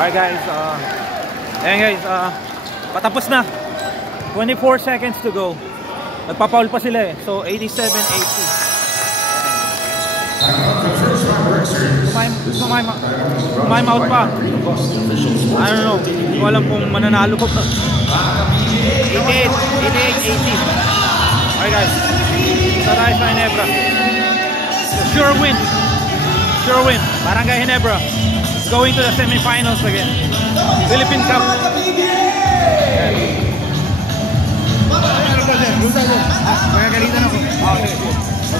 Alright guys, ayan guys, patapos na. 24 seconds to go. Nagpapaul pa sila eh. So 87-80. Kumime out pa. I don't know. Hindi ko alam kung mananalo ko. 88-80. Alright guys, sa tayo sa Ginebra. Sure win. Sure win. Barangay Ginebra going to the semifinals again. Philippine Cup. Magagalitan ako. Okay.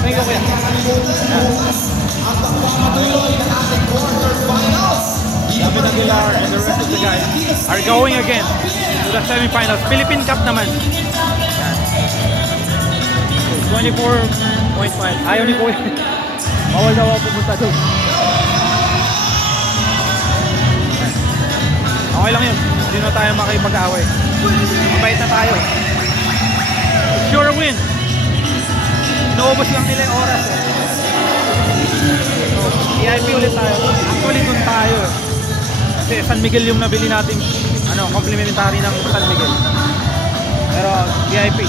Thank you, kuya. David Aguilar and the rest of the guys are going again to the semifinals. Philippine Cup naman. 24.5. Ayaw ni kuya. Bawal daw ako pumunta doon. Okay lang yun. Hindi na tayo makipag-away. Mabait na tayo. Sure win. Naubos lang nila yung oras eh. So, VIP ulit tayo. Actually dun tayo eh. Kasi San Miguel yung nabili natin complimentary ng San Miguel. Pero VIP.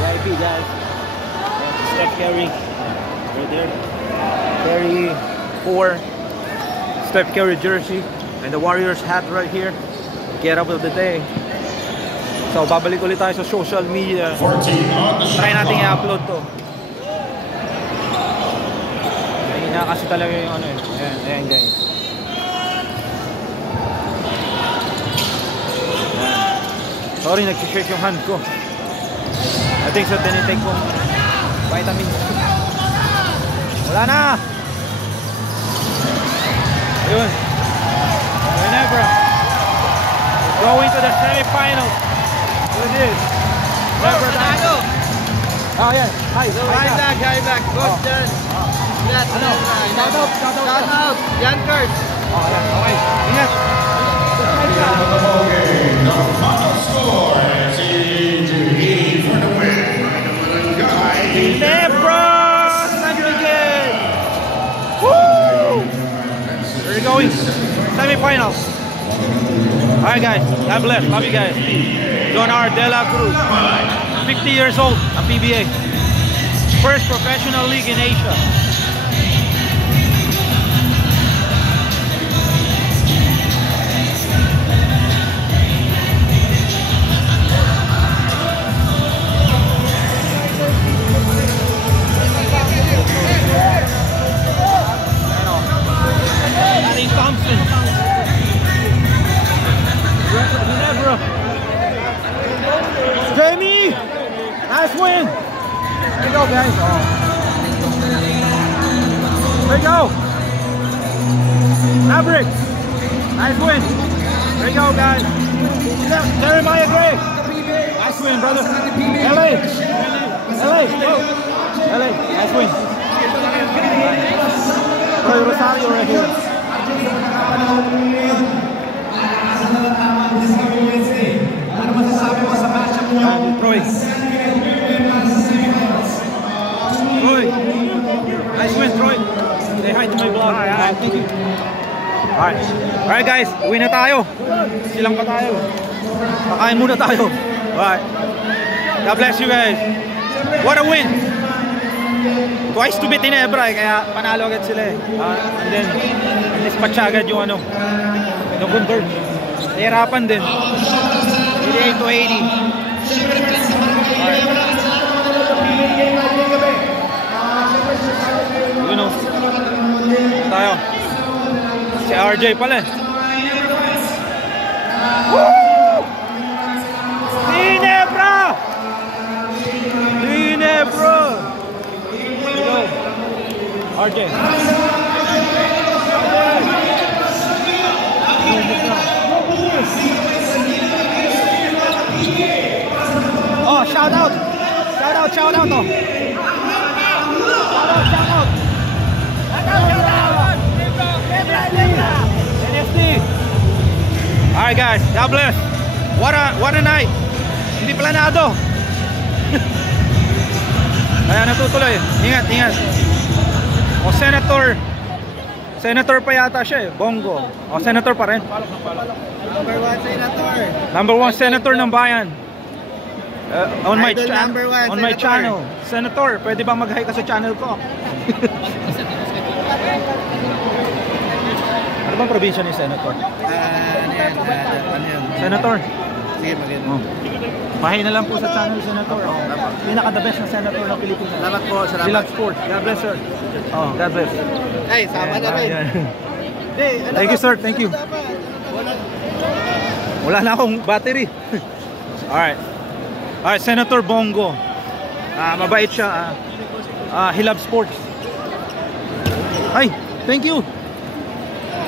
VIP guys. Steph Curry right there. Curry 4. Steph Curry jersey. And the Warriors hat right here. Get up of the day. So babalik ulit tayo sa social media. Try natin i-upload to. Mahina kasi talaga yung ano eh. Ayan guys. Sorry, nag-shake yung hand ko. I think so tinitake kong vitamins. Wala na! Ayun. Ginebra going to the semi-finals. Look at this. Tayo! Oh yeah. Hi. Hi back. Boston. Yes. Shout out. Yankers. Oh yeah. Okay. Ingat. The final score is 8-8 for the win. Ginebra! San Miguel! Woo! We're going semi-finals. Alright guys, God bless. Love you guys. Donar De La Cruz, 50 years old at PBA. First professional league in Asia. Larry Thompson. Ginebra. Jamie! Nice win! There you go, guys. There you go. Mavericks. Nice win. There you go, guys. Jeremiah Gray. Nice win, brother. LA. Nice win. Roy Rosario right here. Troy. Nice win, Troy. Say hi to my vlog. Alright, thank you. Alright guys, uwi na tayo. Silang pa tayo. Pakain muna tayo. Alright. God bless you guys. What a win. Twice to beat Ginebra kaya panalo agad sila eh. And then, nispatch agad yung yung convert. Nahirapan din. 88-80. You know. Tayo. Si RJ pala eh. Woo! Ginebra! RJ. Oh, shout out. Shout out. NFT. Alright guys, God bless. What a night. Hindi planado. Kaya natutuloy. Ingat. O Senator Senator pa yata siya eh, Bongo. O, senator pa rin. Number 1 senator. Number 1 senator ng bayan. On my Idol number one, on my senator. channel. Senator, pwede ba mag-hi ka sa channel ko? Ano bang probinsya ni Senator? Ano yan? Senator. Sige, maganda. Oh. Mahay na lang po sa channel, Senator. Oh. Pinaka-the best na senator ng Pilipinas. Salamat po, salamat. Silag Sport. God bless, sir. Oh, God bless. Ay, sama na rin. Ayan. Hey, ano Thank ba? you, sir. Thank you. Wala na akong battery. Alright. Alright, Senator Bongo. Mabait siya. He loves sports. Ay, thank you.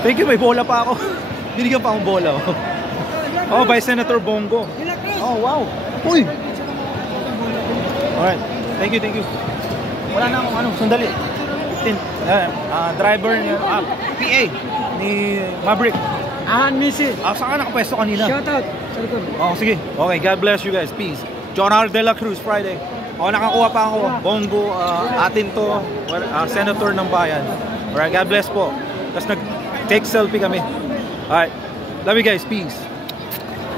Thank you, may bola pa ako. Binigyan pa akong bola. Oh, by Senator Bongo. Oh, wow. Uy. Alright. Thank you, thank you. Wala na akong sandali. Driver niya, PA ni Maverick. Missy. Saan ka nakapwesto kanina? Shoutout. Sa likod. Oh, sige. Okay, God bless you guys. Peace. John R. De La Cruz, Friday. Nakakuha pa ako. Bongo, atin to. Senator ng bayan. Alright, God bless po. Tapos nag-take selfie kami. Alright. Love you guys. Peace.